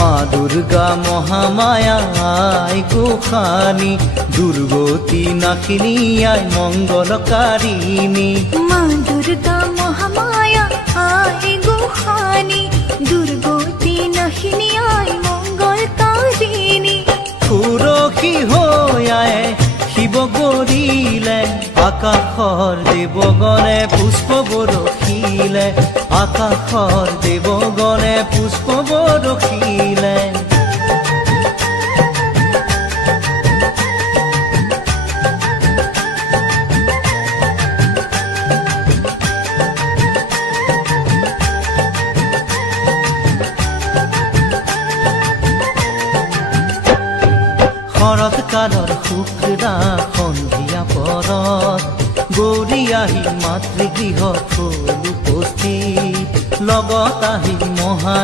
মা দুৰ্গা মহামায়া আয় গোসানী, দুৰ্গতি নাশিনী আয় মঙ্গলকাৰিণী। মা দুৰ্গা মহামায়া আয় গোসানী, দুৰ্গতি নাশিনী আয় মঙ্গলকাৰিণী। সুৰসী হৈ আয়ে শিৱ গৰিলে, আকাশৰ দেৱগণে পুষ্প বৰষিলে, আকাশৰ দেৱগণে পুষ্প বৰষিলে। শৰৎ কালৰ শুক্লা সন্ধিয়া পৰত, গৌৰী আহি মাতৃগৃহত হ'ল উপস্থিত, লগত আহি মহালক্ষ্মী